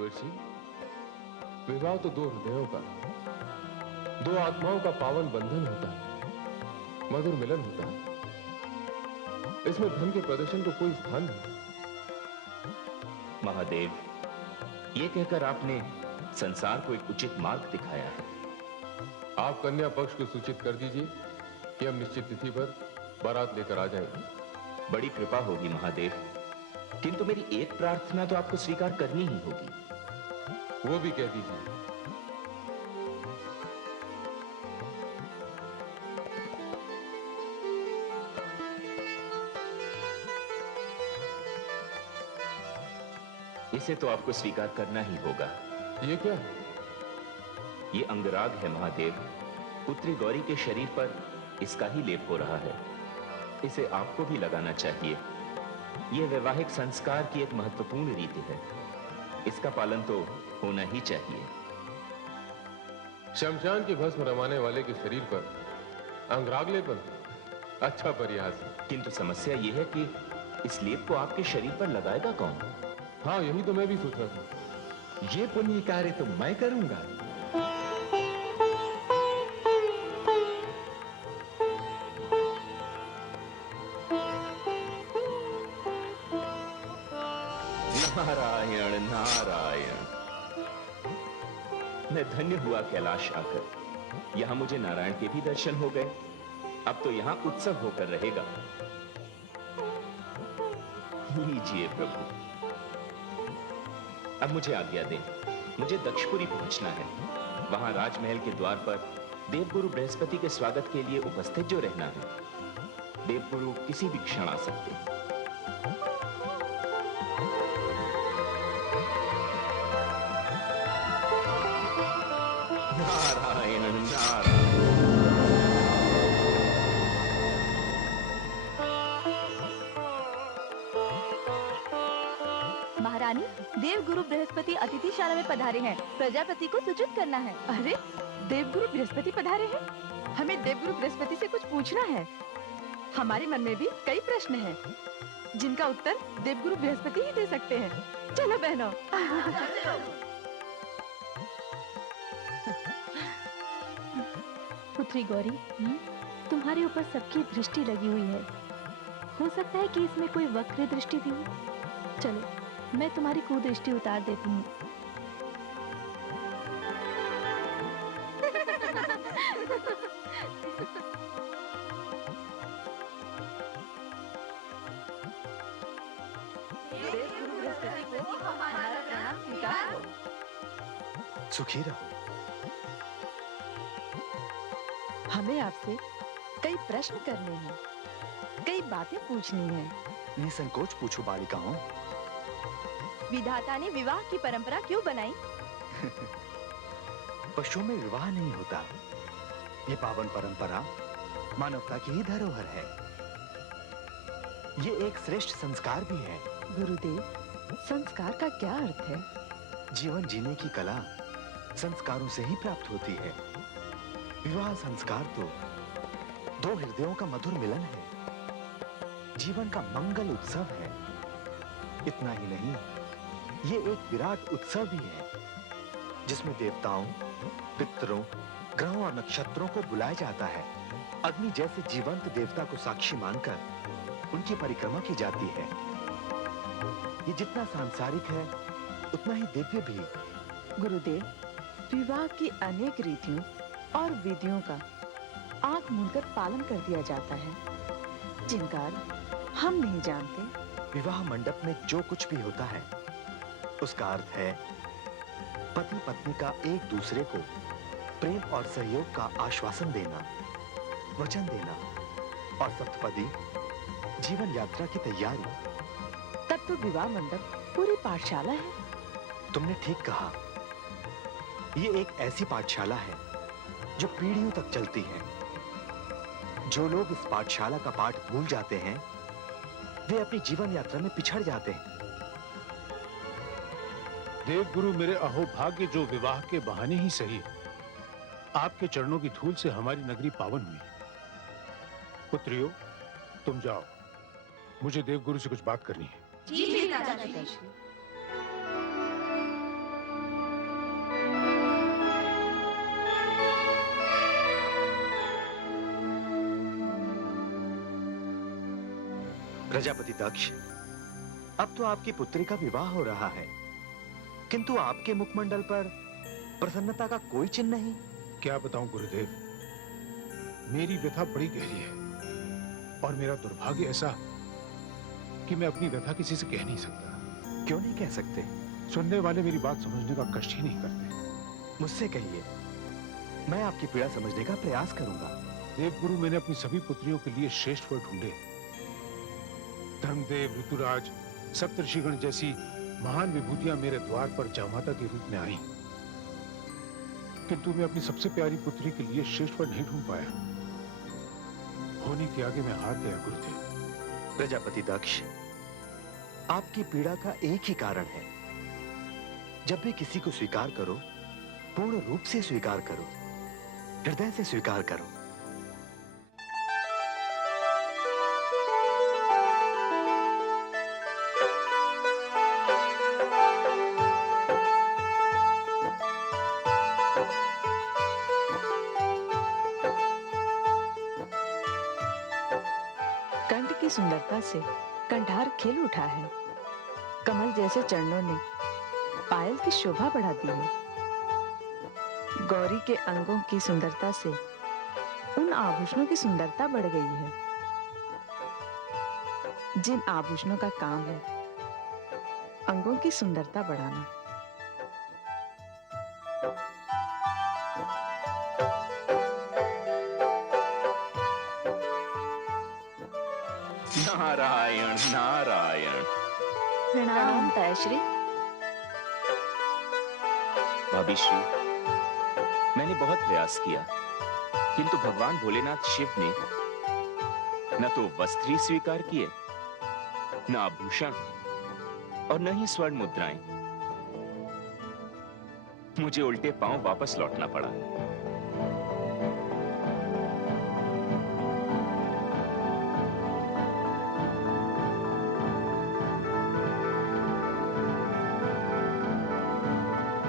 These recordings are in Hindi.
देवर्षि, विवाह तो दो हृदयों का, दो आत्माओं का पावन बंधन होता है, मधुर मिलन होता है। इसमें धन के प्रदर्शन को कोई स्थान नहीं। महादेव, ये कहकर आपने संसार को एक उचित मार्ग दिखाया है। आप कन्या पक्ष को सूचित कर दीजिए कि हम निश्चित तिथि पर बारात लेकर आ जाएंगे। बड़ी कृपा होगी महादेव, किंतु मेरी एक प्रार्थना तो आपको स्वीकार करनी ही होगी। वो भी कह दीजिए। इसे तो आपको स्वीकार करना ही होगा। ये क्या है? ये अंगराग है महादेव। पुत्री गौरी के शरीर पर इसका ही लेप हो रहा है। इसे आपको भी लगाना चाहिए। यह वैवाहिक संस्कार की एक महत्वपूर्ण रीति है। इसका पालन तो होना ही चाहिए। शमशान की भस्म रमाने वाले के शरीर पर अंगराग लेपन, अच्छा प्रयास है। किंतु समस्या यह है कि इस लेप को आपके शरीर पर लगाएगा कौन? हाँ, यही तो मैं भी सोच रहा था। ये पुण्य कार्य तो मैं करूंगा। नारायण नारायण, मैं धन्य हुआ कैलाश आकर। यहां मुझे नारायण के भी दर्शन हो गए। अब तो यहां उत्सव होकर रहेगा। लीजिए प्रभु, अब मुझे आज्ञा दें। मुझे दक्षपुरी पहुंचना है। वहां राजमहल के द्वार पर देवगुरु बृहस्पति के स्वागत के लिए उपस्थित जो रहना है। देवगुरु किसी भी क्षण आ सकते हैं। नारायण नारायण। महारानी, देवगुरु बृहस्पति अतिथिशाला में पधारे हैं। प्रजापति को सूचित करना है। अरे, देवगुरु बृहस्पति पधारे हैं? हमें देवगुरु बृहस्पति से कुछ पूछना है। हमारे मन में भी कई प्रश्न हैं, जिनका उत्तर देवगुरु बृहस्पति ही दे सकते हैं। चलो बहनों। पुत्री गौरी, तुम्हारे ऊपर सबकी दृष्टि लगी हुई है। हो सकता है कि इसमें कोई वक्र दृष्टि भी हो। चलो, मैं तुम्हारी कुदृष्टि उतार देती हूँ। सुखी रहो। हमें आपसे कई प्रश्न करने हैं, कई बातें पूछनी हैं। निसंकोच पूछो बालिकाओं। विधाता ने विवाह की परंपरा क्यों बनाई? पशुओं में विवाह नहीं होता। ये पावन परंपरा मानवता की ही धरोहर है। ये एक श्रेष्ठ संस्कार भी है। गुरुदेव, संस्कार का क्या अर्थ है? जीवन जीने की कला संस्कारों से ही प्राप्त होती है। विवाह संस्कार तो दो हृदयों का मधुर मिलन है, जीवन का मंगल उत्सव है। इतना ही नहीं, ये एक विराट उत्सव भी है, जिसमें देवताओं, पितरों, ग्रहों और नक्षत्रों को बुलाया जाता है। अग्नि जैसे जीवंत देवता को साक्षी मानकर उनकी परिक्रमा की जाती है। ये जितना सांसारिक है, उतना ही दिव्य भी। गुरुदेव, विवाह की अनेक रीतियों और विधियों का आंख मूंदकर पालन कर दिया जाता है, जिनका हम नहीं जानते। विवाह मंडप में जो कुछ भी होता है, उसका अर्थ है पति पत्नी का एक दूसरे को प्रेम और सहयोग का आश्वासन देना, वचन देना और सप्तपदी जीवन यात्रा की तैयारी। तब तो विवाह मंडप पूरी पाठशाला है। तुमने ठीक कहा। ये एक ऐसी पाठशाला है जो पीढ़ियों तक चलती है। जो लोग इस पाठशाला का पाठ भूल जाते हैं, वे अपनी जीवन यात्रा में पिछड़ जाते हैं। देवगुरु मेरे अहोभाग्य, जो विवाह के बहाने ही सही है, आपके चरणों की धूल से हमारी नगरी पावन हुई है। पुत्रियों, तुम जाओ, मुझे देवगुरु से कुछ बात करनी है। जी पिताजी। प्रजापति दक्ष, अब तो आपकी पुत्री का विवाह हो रहा है, किंतु आपके मुखमंडल पर प्रसन्नता का कोई चिन्ह नहीं। क्या बताऊं गुरुदेव, मेरी व्यथा बड़ी गहरी है और मेरा दुर्भाग्य ऐसा कि मैं अपनी व्यथा किसी से कह नहीं सकता। क्यों नहीं कह सकते? सुनने वाले मेरी बात समझने का कष्ट ही नहीं करते। मुझसे कहिए, मैं आपकी पीड़ा समझने का प्रयास करूंगा। देवगुरु, मैंने अपनी सभी पुत्रियों के लिए श्रेष्ठ वर ढूंढे। धर्मदेव, ऋतुराज, सप्तर्षिगण जैसी महान विभूतियां मेरे द्वार पर जयमाता के रूप में आई, किंतु मैं अपनी सबसे प्यारी पुत्री के लिए श्रेष्ठ वर नहीं ढूंढ पाया। होने के आगे मैं हार गया गुरुदेव। प्रजापति दक्ष, आपकी पीड़ा का एक ही कारण है। जब भी किसी को स्वीकार करो, पूर्ण रूप से स्वीकार करो, हृदय से स्वीकार करो। कंठ की सुंदरता से कंठार खिल उठा है। कमल जैसे चरणों ने पायल की शोभा बढ़ा दी है। गौरी के अंगों की सुंदरता से उन आभूषणों की सुंदरता बढ़ गई है, जिन आभूषणों का काम है अंगों की सुंदरता बढ़ाना। नारायण नारायण। प्रणाम तायाश्री। भाभी श्री, मैंने बहुत प्रयास किया, किंतु भगवान भोलेनाथ शिव ने न तो वस्त्र ही स्वीकार किए, न आभूषण और न ही स्वर्ण मुद्राएं। मुझे उल्टे पांव वापस लौटना पड़ा।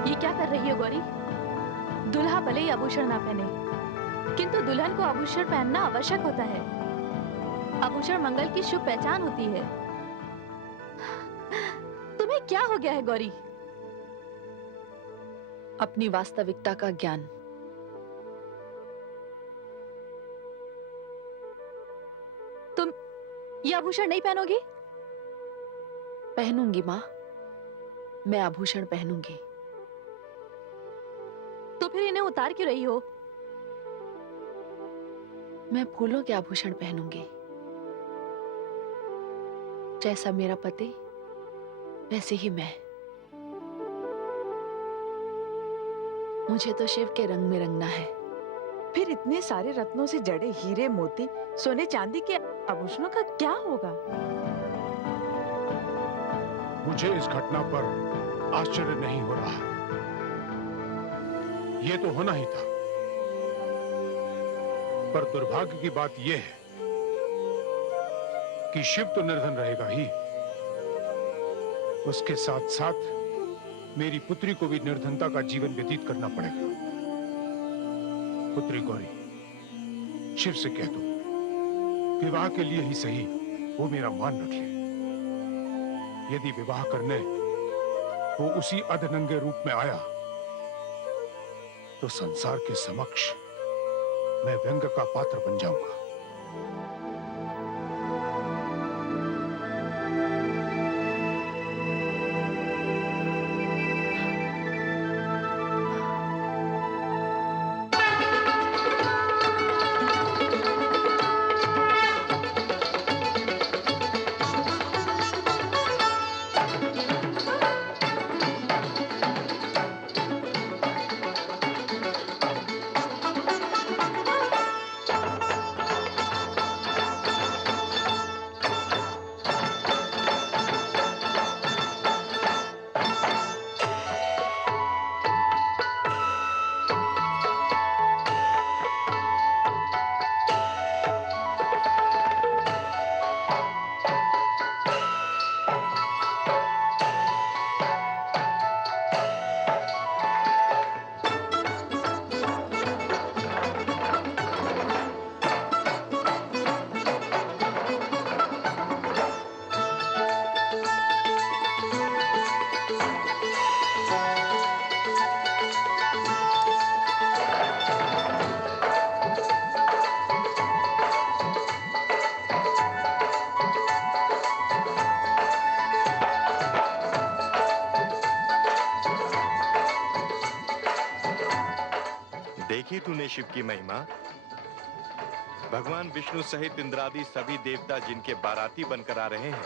ये क्या कर रही हो गौरी? दुल्हा भले ही आभूषण ना पहने, किंतु दुल्हन को आभूषण पहनना आवश्यक होता है। आभूषण मंगल की शुभ पहचान होती है। तुम्हें क्या हो गया है गौरी? अपनी वास्तविकता का ज्ञान। तुम ये आभूषण नहीं पहनोगी? पहनूंगी माँ, मैं आभूषण पहनूंगी। तो फिर इन्हें उतार क्यों रही हो? मैं फूलों के आभूषण पहनूंगी। जैसा मेरा पति वैसे ही मैं। मुझे तो शिव के रंग में रंगना है। फिर इतने सारे रत्नों से जड़े हीरे, मोती, सोने चांदी के आभूषणों का क्या होगा? मुझे इस घटना पर आश्चर्य नहीं हो रहा। यह तो होना ही था, पर दुर्भाग्य की बात यह है कि शिव तो निर्धन रहेगा ही, उसके साथ साथ मेरी पुत्री को भी निर्धनता का जीवन व्यतीत करना पड़ेगा। पुत्री गौरी, शिव से कह दो, विवाह के लिए ही सही वो मेरा मान रख ले। यदि विवाह करने वो उसी अधनंगे रूप में आया तो संसार के समक्ष मैं व्यंग का पात्र बन जाऊंगा। शिव की महिमा। भगवान विष्णु सहित इंद्रादि सभी देवता जिनके बाराती बनकर आ रहे हैं,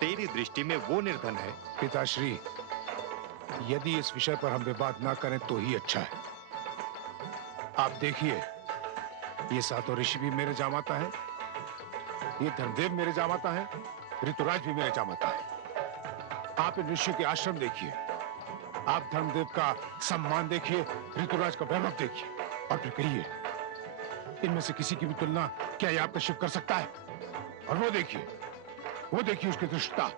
तेरी दृष्टि में वो निर्धन है। पिताश्री, यदि इस विषय पर हम विवाद ना करें तो ही अच्छा है। आप देखिए, ये सातों ऋषि भी मेरे जामाता है, ये धर्मदेव मेरे जामाता है, ऋतुराज भी मेरे जामाता है। आप इन ऋषियों के आश्रम देखिए, आप धर्मदेव का सम्मान देखिए, ऋतुराज का वैभव देखिए, और फिर कहिए इनमें से किसी की भी तुलना क्या ये आपका शिव कर सकता है? और वो देखिए उसकी धृष्टता।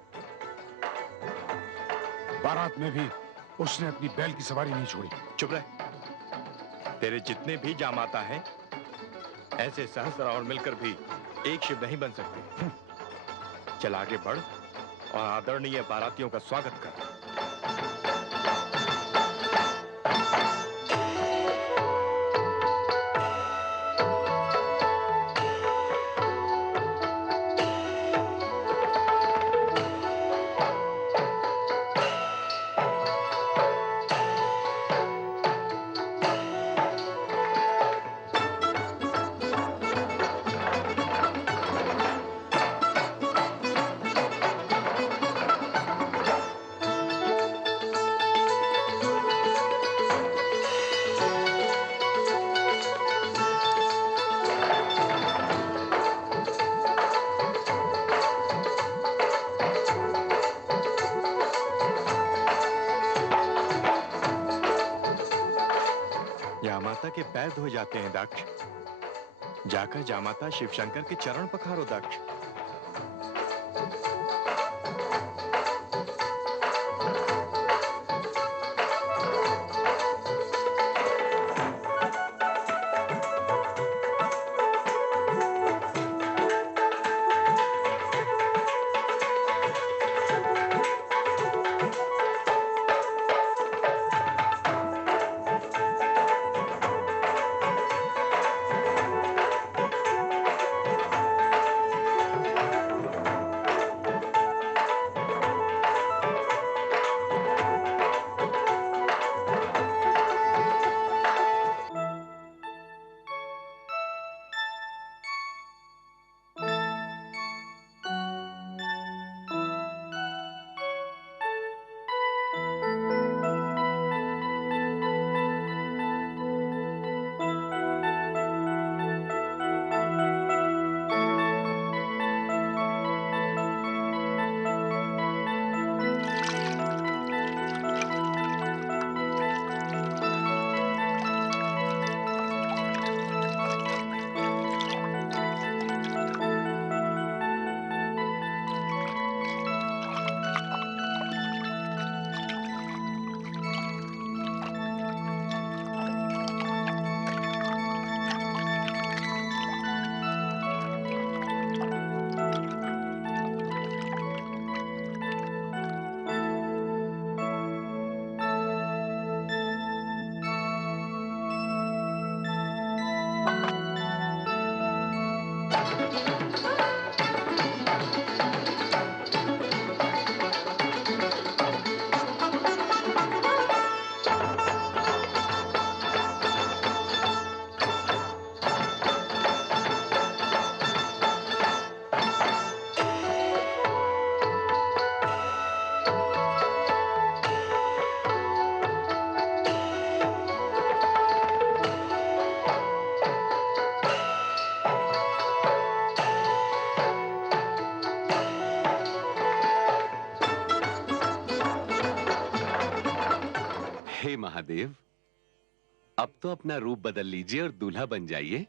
बारात में भी उसने अपनी बैल की सवारी नहीं छोड़ी। चुप रह। तेरे जितने भी जामाता हैं, ऐसे सहस्र और मिलकर भी एक शिव नहीं बन सकते। चल आगे बढ़ और आदरणीय बारातियों का स्वागत कर। जामाता के पैर धो जाते हैं दक्ष। जाकर जामाता शिव शंकर के चरण पखारो दक्ष। हे महादेव, अब तो अपना रूप बदल लीजिए और दूल्हा बन जाइए।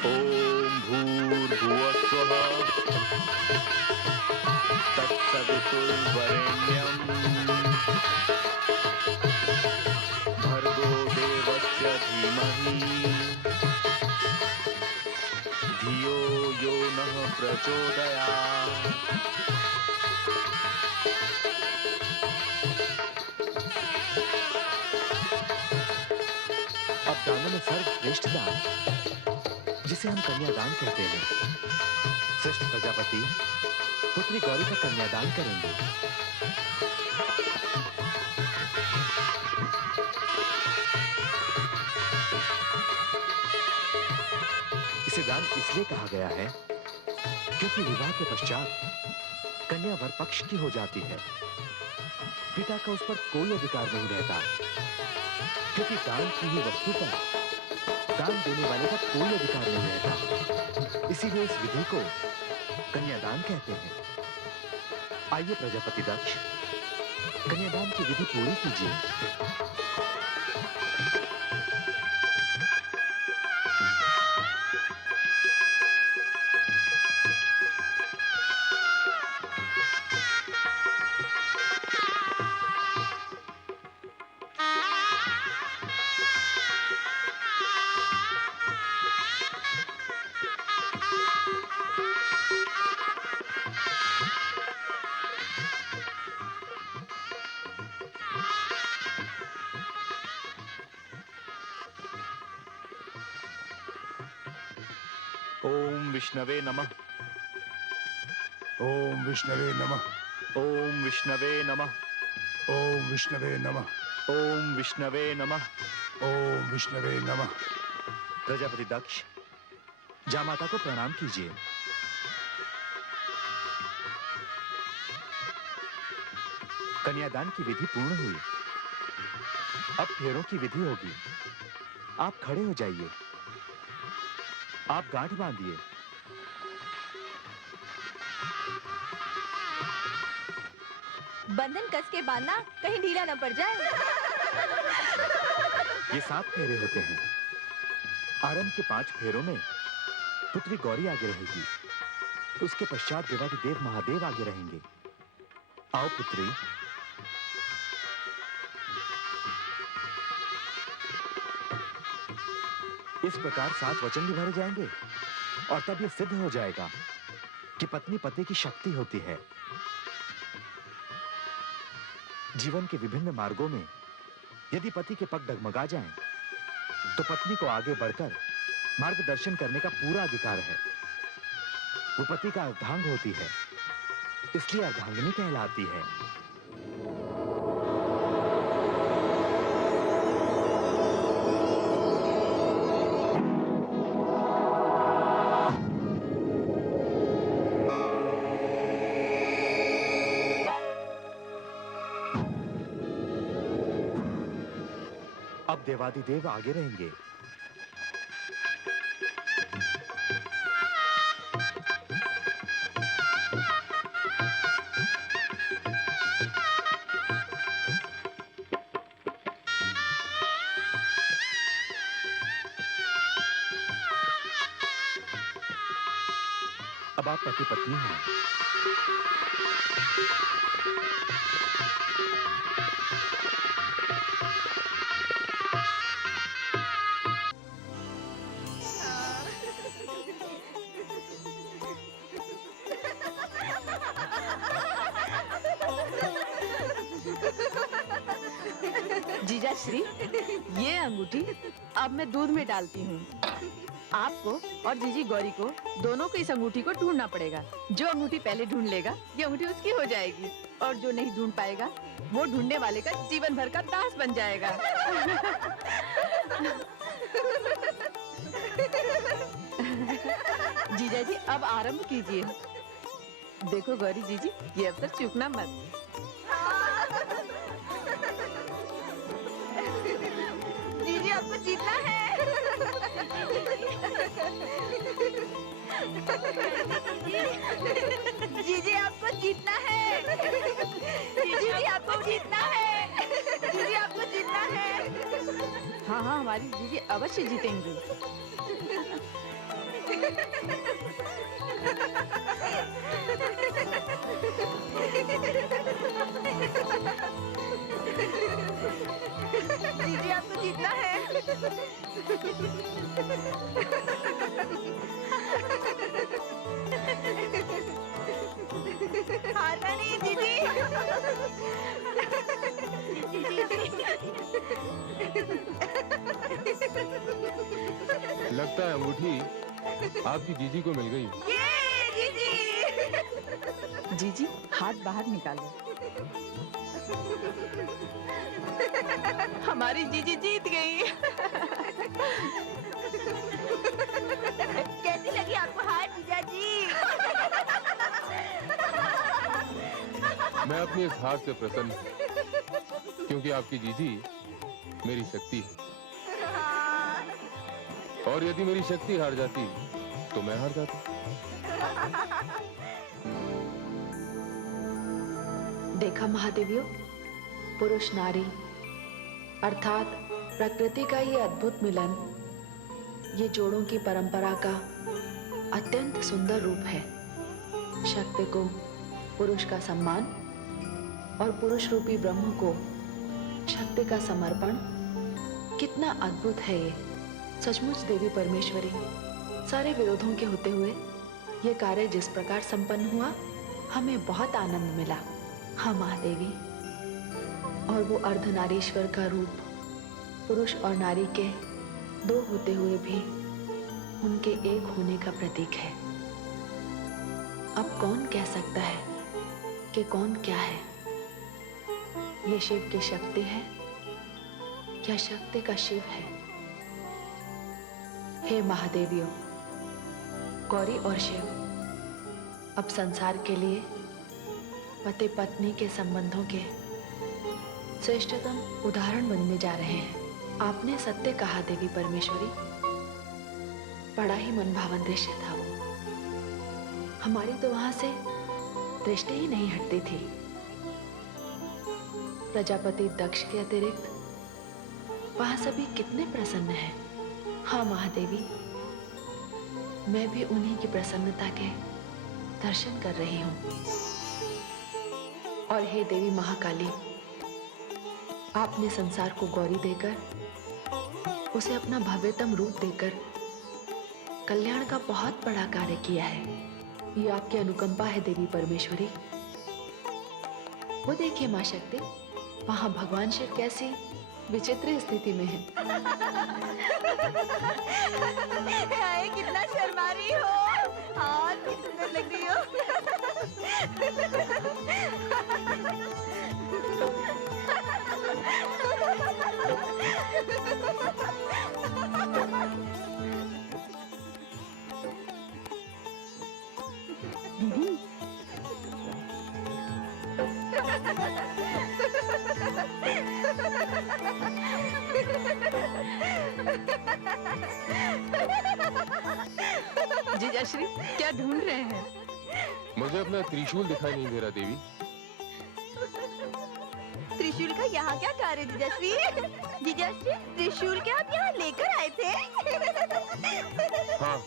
ओम भूर्भुवस्वः तत्सवितुर्वरेण्यं भर्गो देवस्य धीमहि धियो यो नः प्रचोदयात्। अब दानों में सर्वश्रेष्ठ दान, जिसे हम कन्यादान कहते हैं, श्रेष्ठ प्रजापति पुत्री गौरी का कन्यादान करेंगे। इसे दान इसलिए कहा गया है क्योंकि विवाह के पश्चात कन्या वर पक्ष की हो जाती है। पिता का उस पर कोई अधिकार नहीं रहता, क्योंकि दान की हुई वस्तु पर दान देने वाले का कोई अधिकार नहीं रहता। इसीलिए इस विधि को कन्यादान कहते हैं। आइए प्रजापति दक्ष, कन्यादान की विधि पूरी कीजिए। ओम विष्णवे नमः। ओम विष्णवे नमः। ओम विष्णवे नमः। ओम विष्णवे नमः। ओम विष्णवे नमः। ओम विष्णवे नमः। प्रजापति दक्ष, जामाता को प्रणाम कीजिए। कन्यादान की विधि पूर्ण हुई। अब फेरों की विधि होगी। आप खड़े हो जाइए। आप गांठ बांधिए। बंधन कस के बांधना, कहीं ढीला न पड़ जाए। ये 7 फेरे होते हैं। आरंभ के 5 फेरों में पुत्री गौरी आगे रहेगी। उसके पश्चात देवाधिदेव महादेव आगे रहेंगे। आओ पुत्री। इस प्रकार 7 वचन भी भरे जाएंगे और तब यह सिद्ध हो जाएगा कि पत्नी पति की शक्ति होती है। जीवन के विभिन्न मार्गों में यदि पति के पग डगमगा जाएं, तो पत्नी को आगे बढ़कर मार्गदर्शन करने का पूरा अधिकार है। वो पति का अर्धांग होती है, इसलिए अर्धांगिनी कहलाती है। अब देवाधिदेव आगे रहेंगे। अब आप पति पत्नी हैं। जीजा श्री, ये अंगूठी अब मैं दूध में डालती हूँ। आपको और जीजी गौरी को दोनों को इस अंगूठी को ढूंढना पड़ेगा। जो अंगूठी पहले ढूंढ लेगा, ये अंगूठी उसकी हो जाएगी, और जो नहीं ढूंढ पाएगा, वो ढूंढने वाले का जीवन भर का दास बन जाएगा। जीजा जी, अब आरंभ कीजिए। देखो गौरी जीजी, ये अवसर चूकना मत। जीजी, आपको जीतना है। जीजी, आपको जीतना है। जीजी, आपको जीतना है। जीजी, आपको जीतना है। हाँ हाँ, हमारी जीजी अवश्य जीतेंगी। जीजी आपको जीतना है। हारना नहीं जीजी। लगता है अंगूठी आपकी जीजी को मिल गई। ये जीजी। जीजी हाथ बाहर निकालो। हमारी जीजी जीत गई। कैसी लगी आपको हार जीजा जी? मैं अपनी इस हार से प्रसन्न हूं, क्योंकि आपकी जीजी मेरी शक्ति है। और यदि मेरी शक्ति हार जाती तो मैं हार जाता। देखा महादेवियों, पुरुष नारी अर्थात प्रकृति का ये अद्भुत मिलन, ये जोड़ों की परंपरा का अत्यंत सुंदर रूप है। शक्ति को पुरुष का सम्मान और पुरुष रूपी ब्रह्म को शक्ति का समर्पण, कितना अद्भुत है ये। सचमुच देवी परमेश्वरी, सारे विरोधों के होते हुए ये कार्य जिस प्रकार संपन्न हुआ, हमें बहुत आनंद मिला। हाँ महादेवी, और वो अर्धनारीश्वर का रूप पुरुष और नारी के दो होते हुए भी उनके एक होने का प्रतीक है। अब कौन कह सकता है कि कौन क्या है? ये शिव की शक्ति है या शक्ति का शिव है? हे महादेवियों, गौरी और शिव अब संसार के लिए पति पत्नी के संबंधों के श्रेष्ठतम उदाहरण बनने जा रहे हैं। आपने सत्य कहा देवी परमेश्वरी, बड़ा ही मनभावन दृश्य था वो। हमारी तो वहां से दृष्टि ही नहीं हटती थी। प्रजापति दक्ष के अतिरिक्त वहां सभी कितने प्रसन्न हैं। हाँ महादेवी, मैं भी उन्हीं की प्रसन्नता के दर्शन कर रही हूँ। और हे देवी महाकाली, आपने संसार को गौरी देकर, उसे अपना भव्यतम रूप देकर कल्याण का बहुत बड़ा कार्य किया है। ये आपकी अनुकंपा है देवी परमेश्वरी। वो देखिए माँ शक्ति, वहां भगवान शिव कैसी विचित्र स्थिति में है। हाय, कितना शर्मा रही हो और कितनी सुंदर लग रही हो। दीदी, जीजाश्री क्या ढूंढ रहे हैं? मुझे अपना त्रिशूल दिखाई नहीं दे रहा देवी। त्रिशूल का यहाँ क्या कार्य जीजाश्री? जीजाश्री, त्रिशूल क्या आप यहाँ लेकर आए थे? हाँ,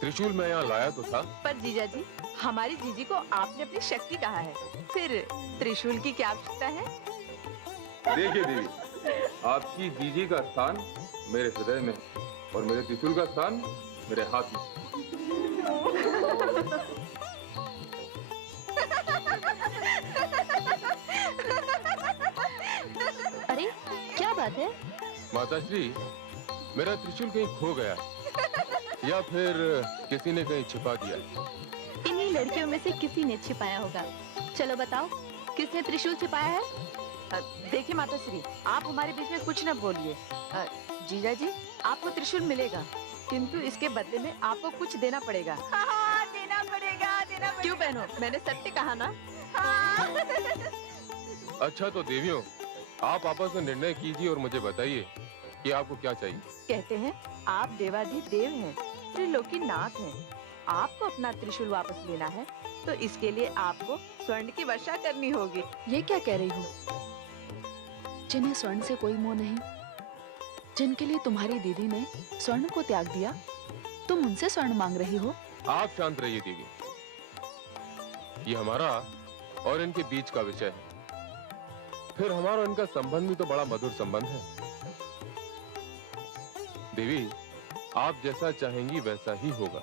त्रिशूल मैं यहाँ लाया तो था। पर जीजा जी, हमारी जीजी को आपने अपनी शक्ति कहा है, फिर त्रिशूल की क्या आवश्यकता है? देखिए देवी, आपकी जीजी का स्थान मेरे हृदय में और मेरे त्रिशूल का स्थान मेरे हाथ में। अरे क्या बात है? माताश्री, मेरा त्रिशूल कहीं खो गया या फिर किसी ने कहीं छिपा दिया। इन्हीं लड़कियों में से किसी ने छिपाया होगा। चलो बताओ, किसने त्रिशूल छिपाया है? देखिए माताश्री, आप हमारे बीच में कुछ न बोलिए। जीजा जी, आपको त्रिशूल मिलेगा, किंतु इसके बदले में आपको कुछ देना पड़ेगा। हाँ, देना पड़ेगा, देना पड़ेगा। क्यों बहनों, मैंने सत्य कहा ना? हाँ। अच्छा तो देवियों, आप आपस में निर्णय कीजिए और मुझे बताइए कि आपको क्या चाहिए। कहते हैं आप देवाधिदेव हैं, त्रिलोकीनाथ हैं। आपको अपना त्रिशूल वापस लेना है तो इसके लिए आपको स्वर्ण की वर्षा करनी होगी। ये क्या कह रही हो? जिन्हें स्वर्ण से कोई मोह नहीं, जिनके लिए तुम्हारी दीदी ने स्वर्ण को त्याग दिया, तुम उनसे स्वर्ण मांग रही हो? आप शांत रहिए देवी। ये हमारा और इनके बीच का विषय है। फिर हमारा और इनका संबंध भी तो बड़ा मधुर संबंध है। देवी, आप जैसा चाहेंगी वैसा ही होगा।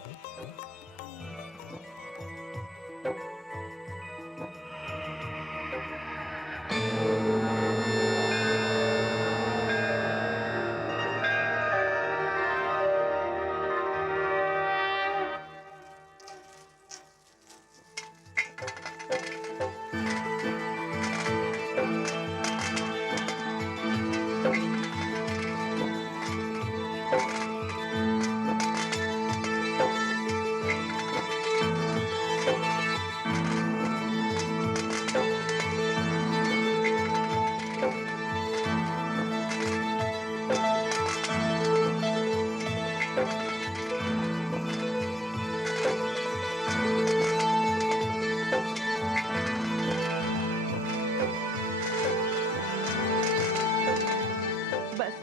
बस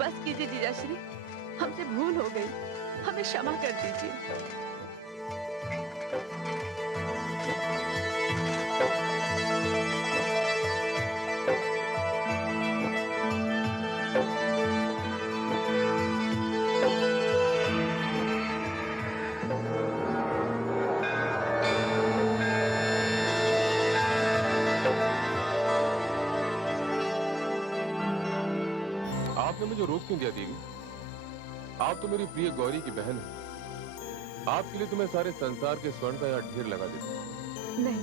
बस कीजिए जीजाश्री, हमसे भूल हो गई, हमें क्षमा कर दीजिए। आपने मुझे रोक क्यों दिया देवी? आप तो मेरी प्रिय गौरी की बहन है। आपके लिए तो मैं सारे संसार के स्वर्ण का यहाँ ढेर लगा देता। नहीं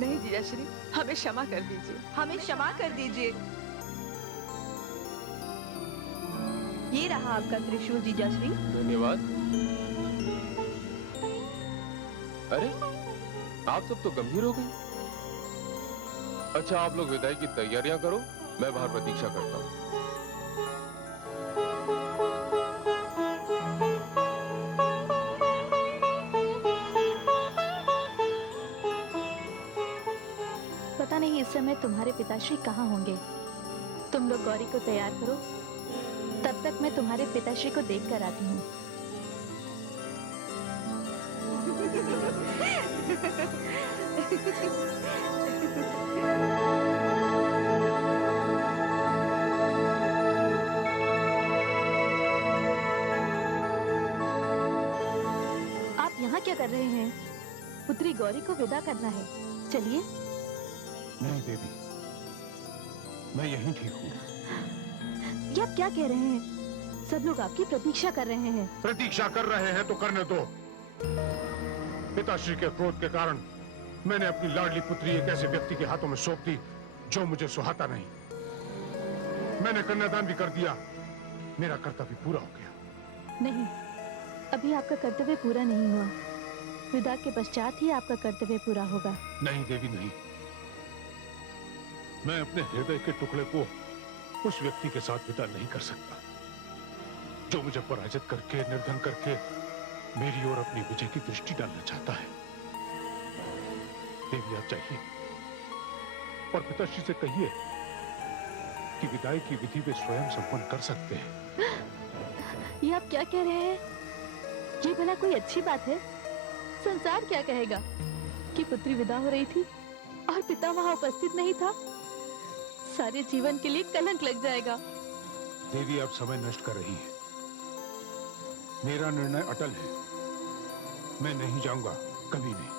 नहीं जीजाश्री, हमें क्षमा कर दीजिए, हमें क्षमा कर दीजिए। ये रहा आपका त्रिशूल जीजाश्री। धन्यवाद। अरे, आप सब तो गंभीर हो गए। अच्छा, आप लोग विदाई की तैयारियां करो, मैं बाहर प्रतीक्षा करता हूँ। पता नहीं इस समय तुम्हारे पिताश्री कहाँ होंगे। तुम लोग गौरी को तैयार करो, तब तक मैं तुम्हारे पिताश्री को देख कर आती हूँ। आप यहाँ क्या कर रहे हैं? पुत्री गौरी को विदा करना है, चलिए। नहीं देवी, मैं यहीं ठीक हूँ। ये आप क्या कह रहे हैं? सब लोग आपकी प्रतीक्षा कर रहे हैं। प्रतीक्षा कर रहे हैं तो करने दो। पिताश्री के क्रोध के कारण मैंने अपनी लाडली पुत्री एक ऐसे व्यक्ति के हाथों में सौंप दी जो मुझे सुहाता नहीं। मैंने कन्यादान भी कर दिया, मेरा कर्तव्य पूरा हो गया। नहीं, अभी आपका कर्तव्य पूरा नहीं हुआ। विदा के पश्चात ही आपका कर्तव्य पूरा होगा। नहीं देवी, नहीं। मैं अपने हृदय के टुकड़े को उस व्यक्ति के साथ विदा नहीं कर सकता जो मुझे पराजित करके, निर्धन करके मेरी ओर अपनी विजय की दृष्टि डालना चाहता है। देवी, आप जाइए और पिताश्री से कहिए कि विदाई की विधि वे स्वयं संपन्न कर सकते हैं। ये आप क्या कह रहे हैं? ये भला कोई अच्छी बात है? संसार क्या कहेगा कि पुत्री विदा हो रही थी और पिता वहां उपस्थित नहीं था? सारे जीवन के लिए कलंक लग जाएगा। देवी, आप समय नष्ट कर रही हैं। मेरा निर्णय अटल है, मैं नहीं जाऊंगा, कभी नहीं।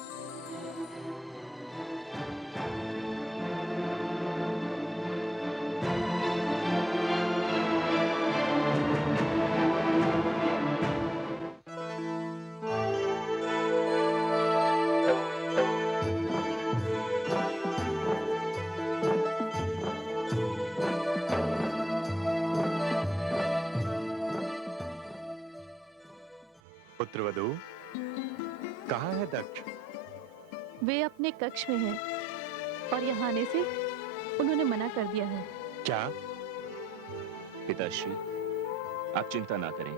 पुत्रवधू, कहाँ है दक्ष? वे अपने कक्ष में हैं और यहाँ आने से उन्होंने मना कर दिया है। क्या? पिताश्री, आप चिंता ना करें,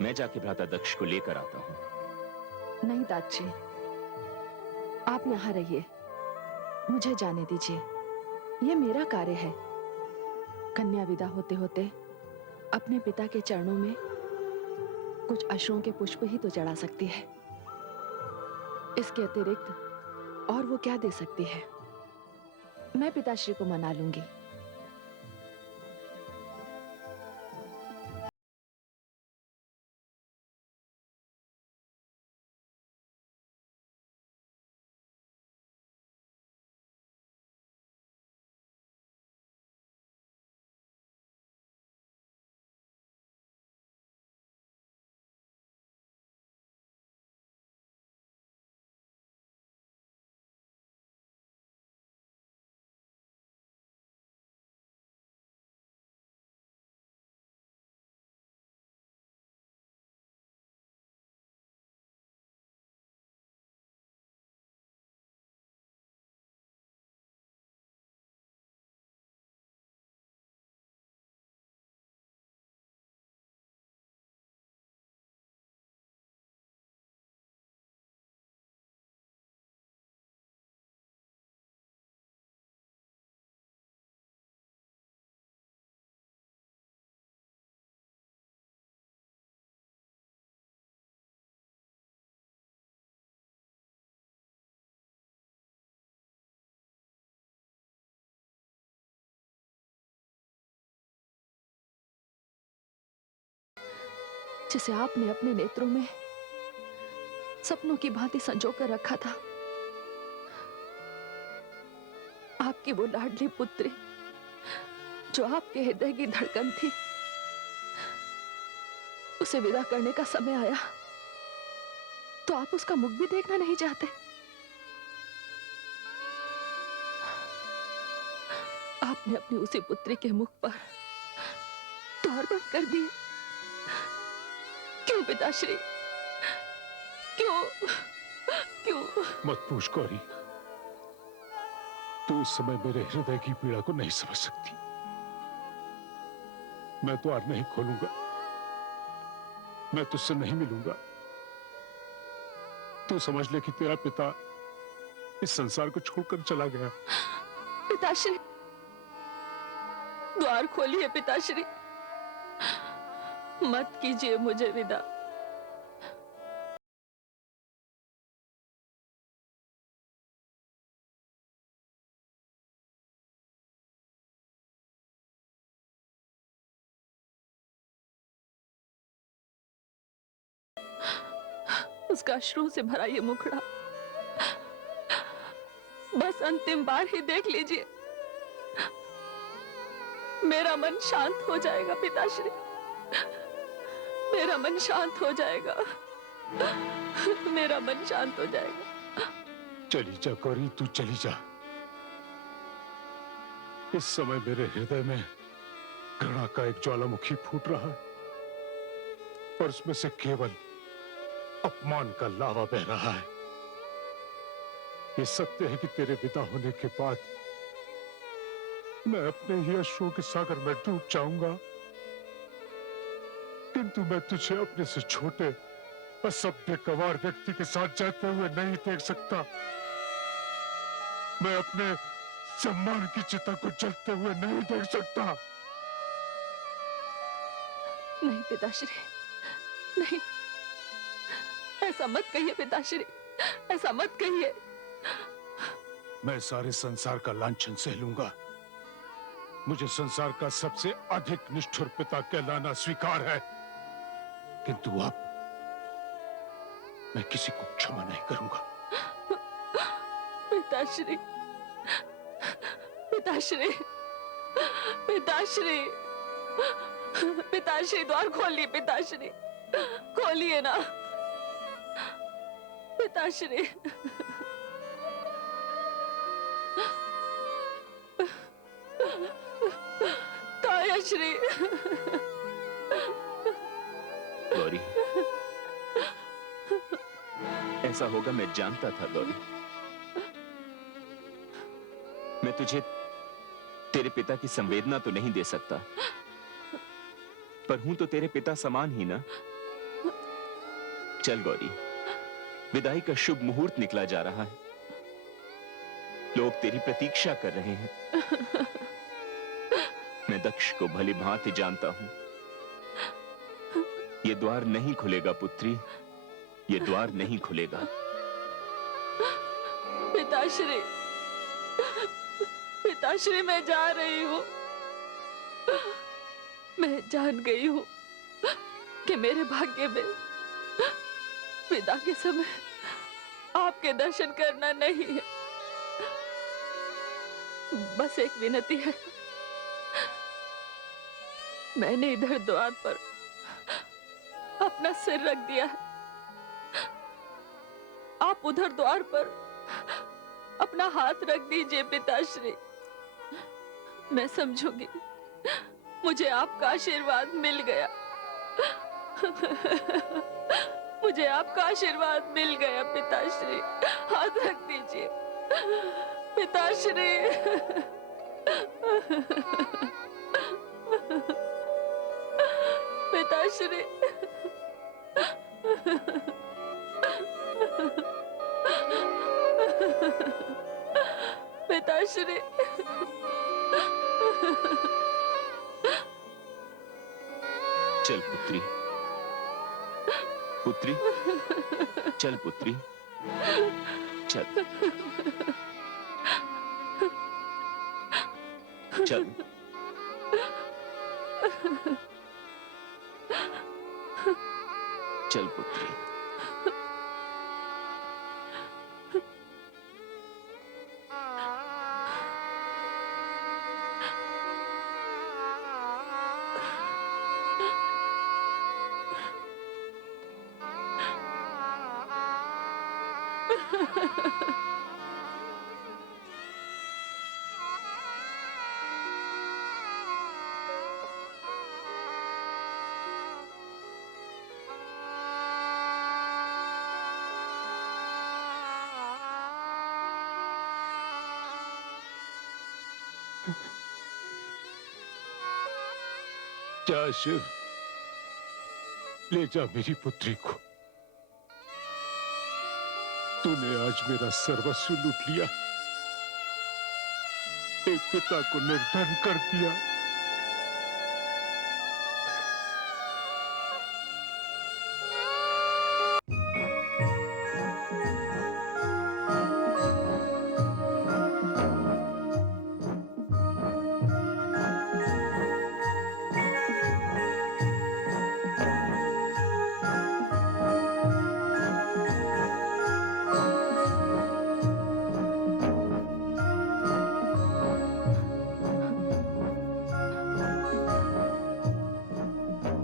मैं जाके भ्राता दक्ष को लेकर आता हूँ। नहीं दादाजी, आप यहाँ रहिए, मुझे जाने दीजिए। ये मेरा कार्य है। कन्या विदा होते होते अपने पिता के चरणों में कुछ अश्रुओं के पुष्प ही तो चढ़ा सकती है। इसके अतिरिक्त और वो क्या दे सकती है? मैं पिताश्री को मना लूंगी। जिसे आपने अपने नेत्रों में सपनों की भांति संजो कर रखा था, आपकी वो लाडली पुत्री जो आपके हृदय की धड़कन थी, उसे विदा करने का समय आया तो आप उसका मुख भी देखना नहीं चाहते। आपने अपनी उसी पुत्री के मुख पर द्वार बंद कर दिए। क्यों पिताश्री, क्यों क्यों? मत पूछ गौरी, तू इस समय मेरे हृदय की पीड़ा को नहीं समझ सकती। मैं द्वार नहीं खोलूंगा, मैं तुझसे नहीं मिलूंगा। तू समझ ले कि तेरा पिता इस संसार को छोड़कर चला गया। पिताश्री, द्वार खोलिए पिताश्री, मत कीजिए मुझे विदा। उसका अश्रुओं से भरा ये मुखड़ा बस अंतिम बार ही देख लीजिए, मेरा मन शांत हो जाएगा पिताश्री, मेरा मन शांत हो जाएगा, मेरा मन शांत हो जाएगा। चली जा गौरी, तू चली जा। इस समय मेरे हृदय में घृणा का एक ज्वालामुखी फूट रहा है और उसमें से केवल अपमान का लावा बह रहा है। ये सत्य है कि तेरे विदा होने के बाद मैं अपने ही अश्रुओं के सागर में डूब जाऊंगा, किंतु मैं तुझे अपने से छोटे असभ्य गंवार व्यक्ति के साथ जाते हुए नहीं देख सकता। मैं अपने सम्मान की चिता को जलते हुए नहीं देख सकता। नहीं पिताश्री, नहीं, ऐसा मत कहिए पिताश्री, ऐसा मत कहिए। मैं सारे संसार का लांछन सह लूंगा, मुझे संसार का सबसे अधिक निष्ठुर पिता कहलाना स्वीकार है, किंतु अब मैं किसी को क्षमा नहीं करूंगा। पिताश्री, पिताश्री, पिताश्री, पिताश्री, द्वार खोलिए पिताश्री, खोलिए ना पिताश्री। कायाश्री, गौरी, ऐसा होगा मैं जानता था गौरी। मैं तुझे तेरे पिता की संवेदना तो नहीं दे सकता, पर हूं तो तेरे पिता समान ही ना। चल गौरी, विदाई का शुभ मुहूर्त निकला जा रहा है, लोग तेरी प्रतीक्षा कर रहे हैं। मैं दक्ष को भली भांति जानता हूं, ये द्वार नहीं खुलेगा पुत्री, ये द्वार नहीं खुलेगा। पिताश्री, पिताश्री, मैं जा रही हूँ। मैं जान गई हूँ कि मेरे भाग्य में विदा के समय आपके दर्शन करना नहीं है। बस एक विनती है, मैंने इधर द्वार पर अपना सिर रख दिया है, आप उधर द्वार पर अपना हाथ रख दीजिए पिताश्री। मैं समझूंगी मुझे आपका आशीर्वाद मिल गया। मुझे आपका आशीर्वाद मिल गया पिताश्री, हाथ रख दीजिए पिताश्री। पिताश्री, पिताश्री, चल पुत्री, पुत्री, चल पुत्री, चल, चल। चल पुत्री। जा शिव, ले जा मेरी पुत्री को। तूने आज मेरा सर्वस्व लूट लिया, एक पिता को निर्धन कर दिया।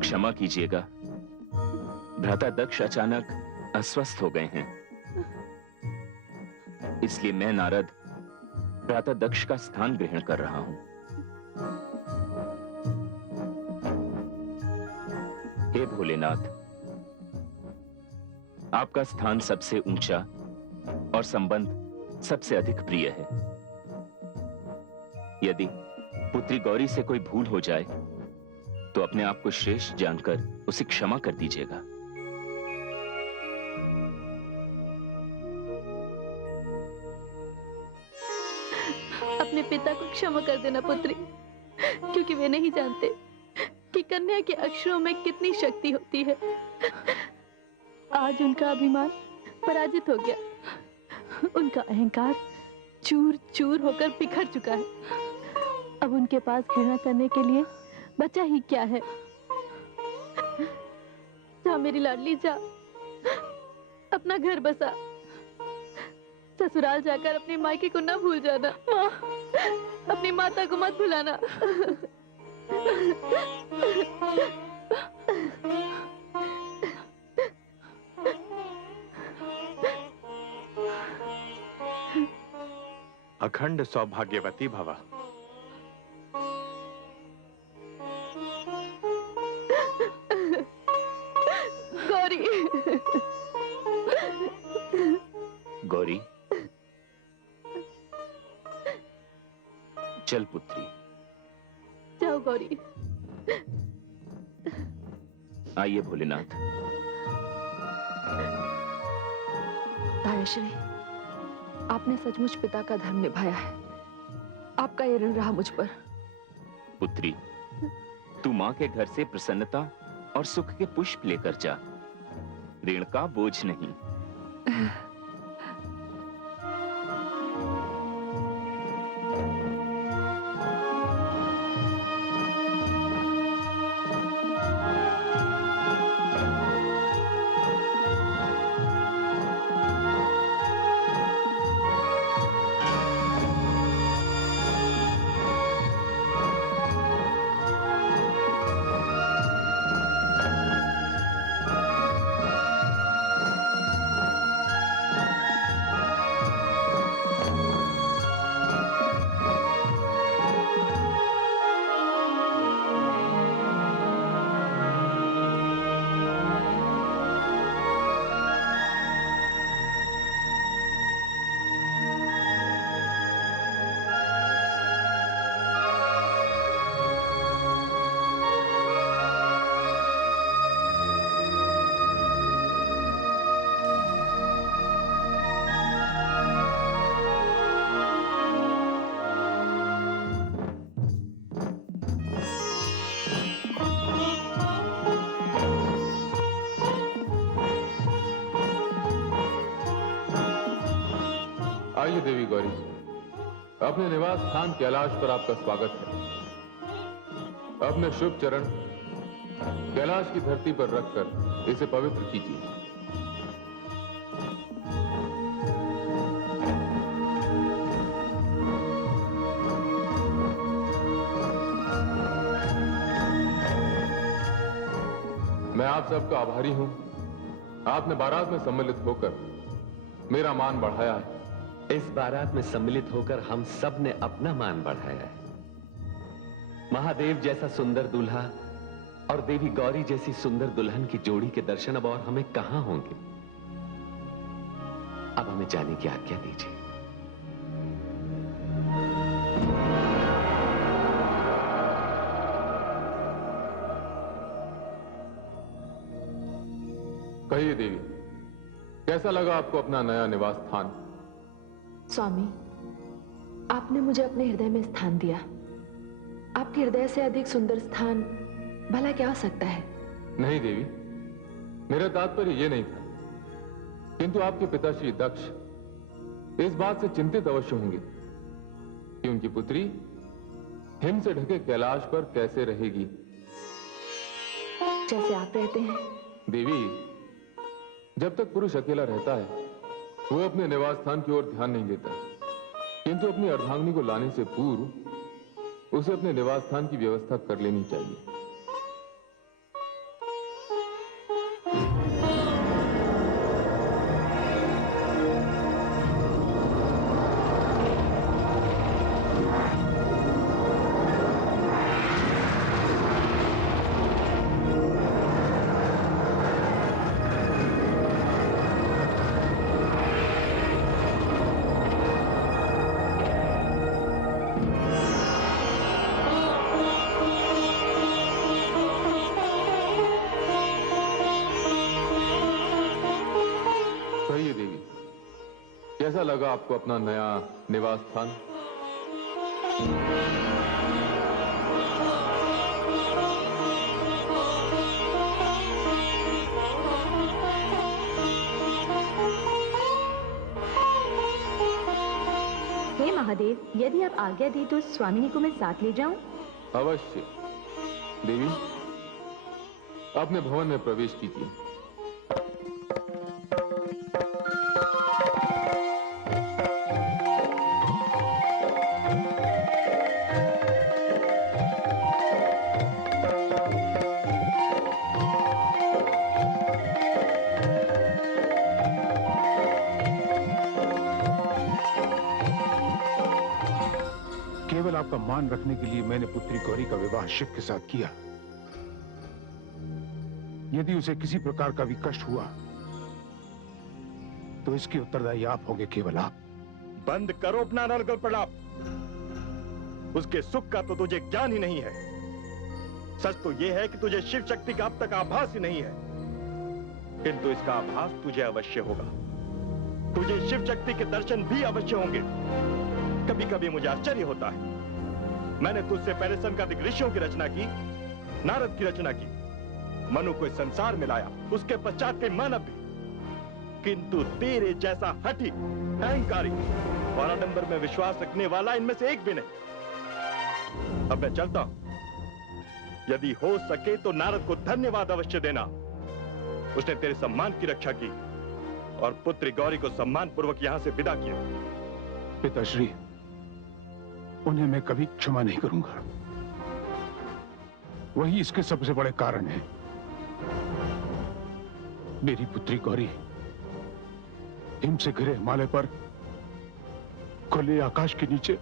क्षमा कीजिएगा, भ्राता दक्ष अचानक अस्वस्थ हो गए हैं, इसलिए मैं नारद भ्राता दक्ष का स्थान ग्रहण कर रहा हूं। हे भोलेनाथ, आपका स्थान सबसे ऊंचा और संबंध सबसे अधिक प्रिय है। यदि पुत्री गौरी से कोई भूल हो जाए तो अपने आप को श्रेष्ठ जानकर उसे क्षमा कर दीजिएगा। अपने पिता को क्षमा कर देना पुत्री, क्योंकि वे नहीं जानते कि कन्या के अक्षरों में कितनी शक्ति होती है। आज उनका अभिमान पराजित हो गया, उनका अहंकार चूर चूर होकर बिखर चुका है। अब उनके पास घृणा करने के लिए बचा ही क्या है। जा मेरी लाडली, जा अपना घर बसा। ससुराल जाकर अपनी मायके को न भूल जाना। माँ, अपनी माता को मत भुलाना। अखंड सौभाग्यवती भवा। गौरी, गौरी, चल पुत्री। जाओ गौरी। आइए भोलेनाथ। तायाश्री, आपने सचमुच पिता का धर्म निभाया है। आपका ये ऋण रहा मुझ पर। पुत्री, तू मां के घर से प्रसन्नता और सुख के पुष्प लेकर जा। ऋण का बोझ नहीं। आइए देवी गौरी, अपने निवास स्थान कैलाश पर आपका स्वागत है। अपने शुभ चरण कैलाश की धरती पर रखकर इसे पवित्र कीजिए। मैं आप सबका आभारी हूं। आपने बारात में सम्मिलित होकर मेरा मान बढ़ाया है। इस बारात में सम्मिलित होकर हम सब ने अपना मान बढ़ाया है। महादेव जैसा सुंदर दूल्हा और देवी गौरी जैसी सुंदर दुल्हन की जोड़ी के दर्शन अब और हमें कहां होंगे। अब हमें जाने की आज्ञा दीजिए। कहिए देवी, कैसा लगा आपको अपना नया निवास स्थान? स्वामी, आपने मुझे अपने हृदय में स्थान दिया। आपके हृदय से अधिक सुंदर स्थान भला क्या हो सकता है? नहीं देवी, मेरा तात्पर्य यह नहीं था, किंतु आपके पिता श्री दक्ष इस बात से चिंतित अवश्य होंगे कि उनकी पुत्री हिम से ढके कैलाश पर कैसे रहेगी। जैसे आप रहते हैं। देवी, जब तक पुरुष अकेला रहता है वो अपने निवास स्थान की ओर ध्यान नहीं देता, किंतु अपनी अर्धांगिनी को लाने से पूर्व उसे अपने निवास स्थान की व्यवस्था कर लेनी चाहिए। कैसा लगा आपको अपना नया निवास स्थान? हे महादेव, यदि आप आज्ञा दी तो स्वामिनी को मैं साथ ले जाऊं? अवश्य देवी, अपने भवन में प्रवेश कीजिए। केवल आपका मान रखने के लिए मैंने पुत्री गौरी का विवाह शिव के साथ किया। यदि उसे किसी प्रकार का भी कष्ट हुआ तो इसके उत्तरदायी आप होंगे, केवल आप। बंद करो अपना नरगल प्रलाप। उसके सुख का तो तुझे ज्ञान ही नहीं है। सच तो यह है कि तुझे शिव शक्ति का अब तक आभास ही नहीं है, किंतु इसका आभास तुझे अवश्य होगा। तुझे शिव शक्ति के दर्शन भी अवश्य होंगे। कभी कभी मुझे आश्चर्य होता है, मैंने तुझसे पहले संकादिक ऋषियों की रचना की, नारद की रचना की, मनु को इस संसार में लाया, उसके पश्चात कई मानव भी, किंतु तेरे जैसा हठी, अहंकारी और आडंबर में विश्वास रखने वाला इनमें से एक भी नहीं। अब मैं चलता हूं। यदि हो सके तो नारद को धन्यवाद अवश्य देना, उसने तेरे सम्मान की रक्षा की और पुत्री गौरी को सम्मान पूर्वक यहां से विदा किया। पिताश्री, उन्हें मैं कभी क्षमा नहीं करूंगा। वही इसके सबसे बड़े कारण है। मेरी पुत्री गौरी हिम से घिरे हिमालय पर खुले आकाश के नीचे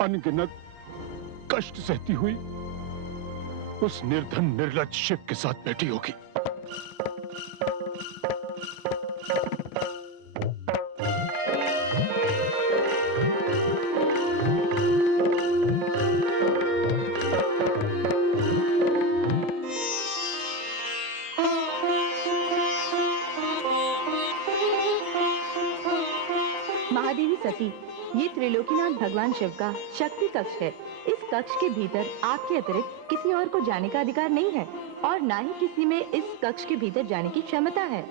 अनगिनत कष्ट सहती हुई उस निर्धन निर्लज्ज शिव के साथ बैठी होगी। महादेवी सती, ये त्रिलोकीनाथ भगवान शिव का शक्ति कक्ष है। इस कक्ष के भीतर आपके अतिरिक्त किसी और को जाने का अधिकार नहीं है और ना ही किसी में इस कक्ष के भीतर जाने की क्षमता है।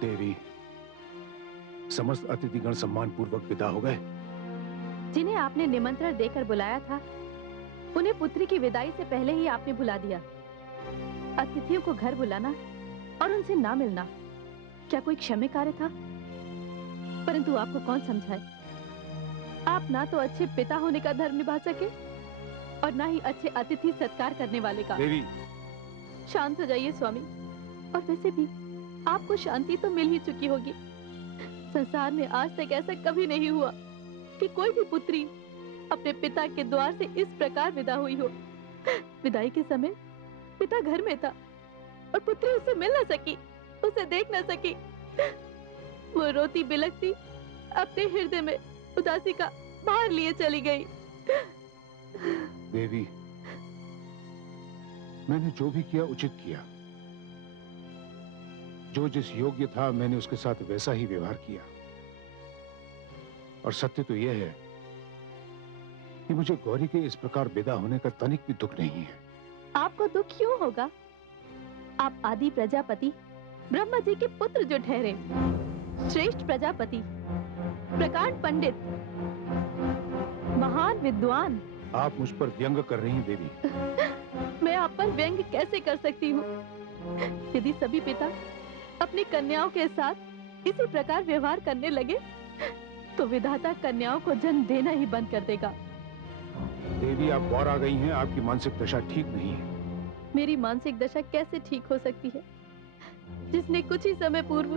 देवी, समस्त अतिथिगण सम्मान पूर्वक विदा हो गए। जिन्हें आपने निमंत्रण देकर बुलाया था, उन्हें पुत्री की विदाई से पहले ही आपने बुला दिया। अतिथियों को घर बुलाना और उनसे ना मिलना क्या कोई क्षम्य कार्य था? परंतु आपको कौन समझाए? आप ना तो अच्छे पिता होने का धर्म निभा सके और ना ही अच्छे अतिथि सत्कार करने वाले का। देवी, शांत हो जाइए स्वामी। और वैसे भी आपको शांति तो मिल ही चुकी होगी। संसार में आज तक ऐसा कभी नहीं हुआ कि कोई भी पुत्री अपने पिता के द्वार से इस प्रकार विदा हुई हो। विदाई के समय पिता घर में था और पुत्री उससे मिल न सकी, उसे देख न सकी। वो रोती बिलखती अपने हृदय में उदासी का भार लिए चली गई। देवी, मैंने जो भी किया उचित किया। जो जिस योग्य था मैंने उसके साथ वैसा ही व्यवहार किया। और सत्य तो यह है कि मुझे गौरी के इस प्रकार विदा होने का तनिक भी दुख नहीं है। आपको दुख क्यों होगा? आप आदि प्रजापति ब्रह्मा जी के पुत्र जो ठहरे, श्रेष्ठ प्रजापति, प्रकांड पंडित, महान विद्वान। आप मुझ पर व्यंग कर रही हैं देवी। मैं आप पर व्यंग कैसे कर सकती हूँ? यदि सभी पिता अपनी कन्याओं के साथ इसी प्रकार व्यवहार करने लगे तो विधाता कन्याओं को जन्म देना ही बंद कर देगा। देवी, आप और आ गई हैं। आपकी मानसिक दशा ठीक नहीं है। मेरी मानसिक दशा कैसे ठीक हो सकती है, जिसने कुछ ही समय पूर्व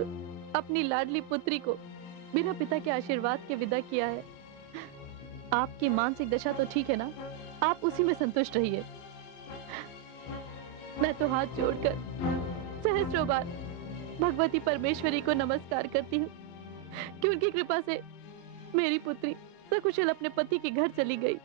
अपनी लाडली पुत्री को बिना पिता के आशीर्वाद के विदा किया है। आपकी मानसिक दशा तो ठीक है ना? आप उसी में संतुष्ट रहिए। मैं तो हाथ जोड़कर सहस्रों बार भगवती परमेश्वरी को नमस्कार करती हूँ कि उनकी कृपा से मेरी पुत्री सकुशल अपने पति के घर चली गई।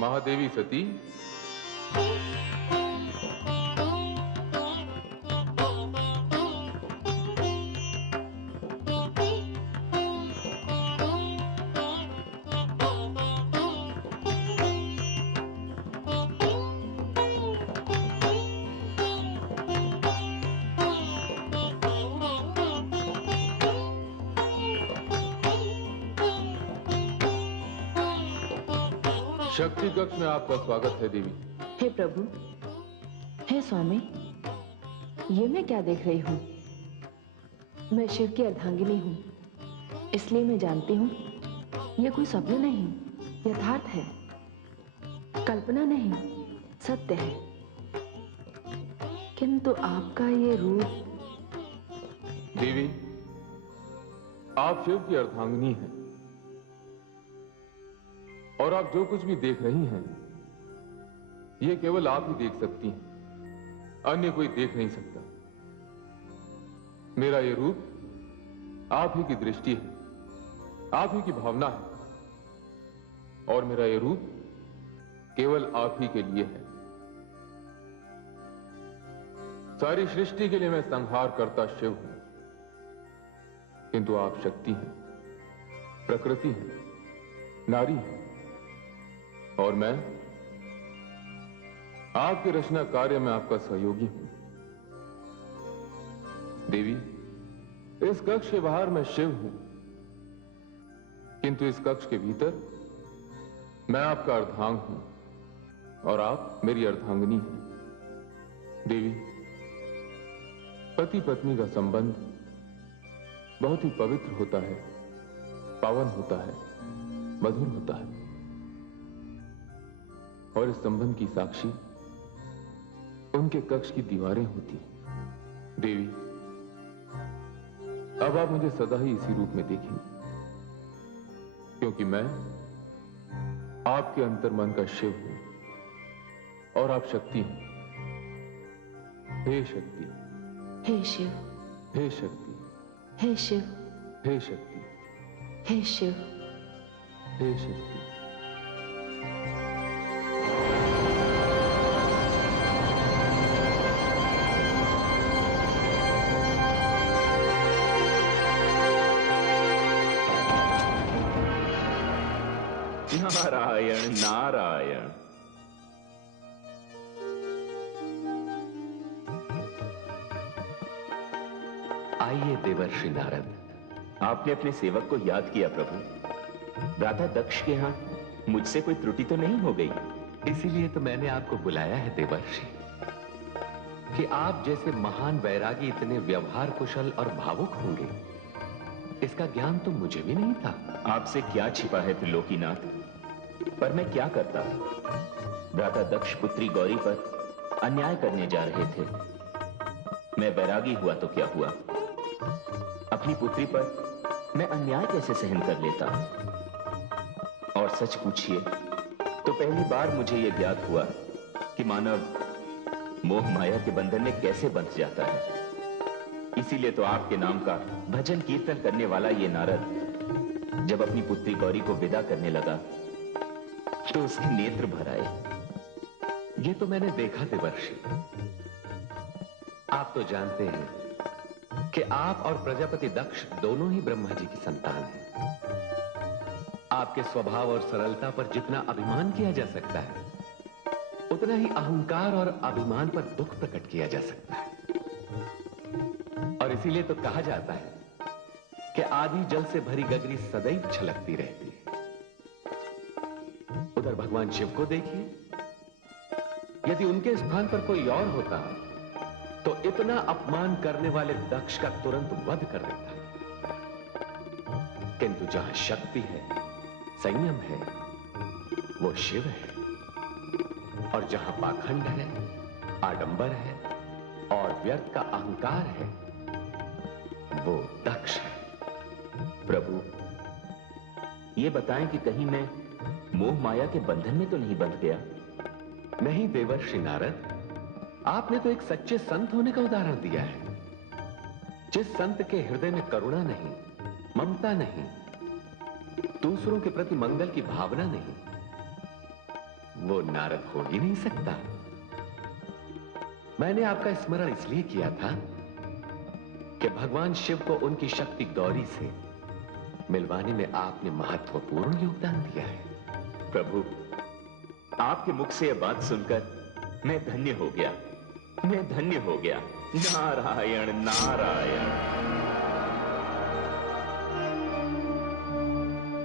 महादेवी सती, शक्ति कक्ष में आपका स्वागत है देवी। हे प्रभु, हे स्वामी, ये मैं क्या देख रही हूँ? मैं शिव की अर्धांगिनी हूँ, इसलिए मैं जानती हूँ ये कोई स्वप्न नहीं, यथार्थ है, कल्पना नहीं, सत्य है। किंतु आपका ये रूप। देवी, आप शिव की अर्धांगिनी हैं और आप जो कुछ भी देख रही हैं ये केवल आप ही देख सकती हैं, अन्य कोई देख नहीं सकता। मेरा ये रूप आप ही की दृष्टि है, आप ही की भावना है और मेरा ये रूप केवल आप ही के लिए है। सारी सृष्टि के लिए मैं संहार करता शिव हूं, किंतु आप शक्ति हैं, प्रकृति हैं, नारी हैं और मैं आपके रचना कार्य में आपका सहयोगी हूं। देवी, इस कक्ष के बाहर मैं शिव हूं, किंतु इस कक्ष के भीतर मैं आपका अर्धांग हूं और आप मेरी अर्धांगिनी हैं। देवी, पति पत्नी का संबंध बहुत ही पवित्र होता है, पावन होता है, मधुर होता है और इस संबंध की साक्षी उनके कक्ष की दीवारें होती हैं। देवी, अब आप मुझे सदा ही इसी रूप में देखेंगे, क्योंकि मैं आपके अंतर्मन का शिव हूं और आप शक्ति हैं। हे शक्ति, हे शिव, हे शक्ति, हे शिव, हे शक्ति, हे शिव, हे शक्ति। नारायण नारायण। आइए देवर्षि नारद। आपने अपने सेवक को याद किया प्रभु। भ्राता दक्ष के यहाँ मुझसे कोई त्रुटि तो नहीं हो गई? इसीलिए तो मैंने आपको बुलाया है देवर्षि, कि आप जैसे महान वैरागी इतने व्यवहार कुशल और भावुक होंगे, इसका ज्ञान तो मुझे भी नहीं था। आपसे क्या छिपा है त्रिलोकीनाथ, पर मैं क्या करता। भ्राता दक्ष पुत्री गौरी पर अन्याय करने जा रहे थे। मैं वैरागी हुआ तो क्या हुआ, अपनी पुत्री पर मैं अन्याय कैसे सहन कर लेता। और सच पूछिए तो पहली बार मुझे यह ज्ञात हुआ कि मानव मोह माया के बंधन में कैसे बंध जाता है। इसीलिए तो आपके नाम का भजन कीर्तन करने वाला ये नारद जब अपनी पुत्री गौरी को विदा करने लगा तो उसके नेत्र भर आए। ये तो मैंने देखा देवर्षि। आप तो जानते हैं कि आप और प्रजापति दक्ष दोनों ही ब्रह्मा जी की संतान हैं। आपके स्वभाव और सरलता पर जितना अभिमान किया जा सकता है, उतना ही अहंकार और अभिमान पर दुख प्रकट किया जा सकता है। और इसीलिए तो कहा जाता है कि आदि जल से भरी गगरी सदैव छलकती रहती है। उधर भगवान शिव को देखिए, यदि उनके स्थान पर कोई और होता तो इतना अपमान करने वाले दक्ष का तुरंत वध कर देता। किंतु जहां शक्ति है, संयम है, वो शिव है। और जहां पाखंड है, आडंबर है और व्यर्थ का अहंकार है, वो दक्ष है। प्रभु, ये बताएं कि कहीं मैं मोह माया के बंधन में तो नहीं बंध गया? नहीं देवर्षि नारद, आपने तो एक सच्चे संत होने का उदाहरण दिया है। जिस संत के हृदय में करुणा नहीं, ममता नहीं, दूसरों के प्रति मंगल की भावना नहीं, वो नारद हो ही नहीं सकता। मैंने आपका स्मरण इसलिए किया था कि भगवान शिव को उनकी शक्ति गौरी से मिलवाने में आपने महत्वपूर्ण योगदान दिया है। प्रभु, आपके मुख से यह बात सुनकर मैं धन्य हो गया, मैं धन्य हो गया। नारायण नारायण।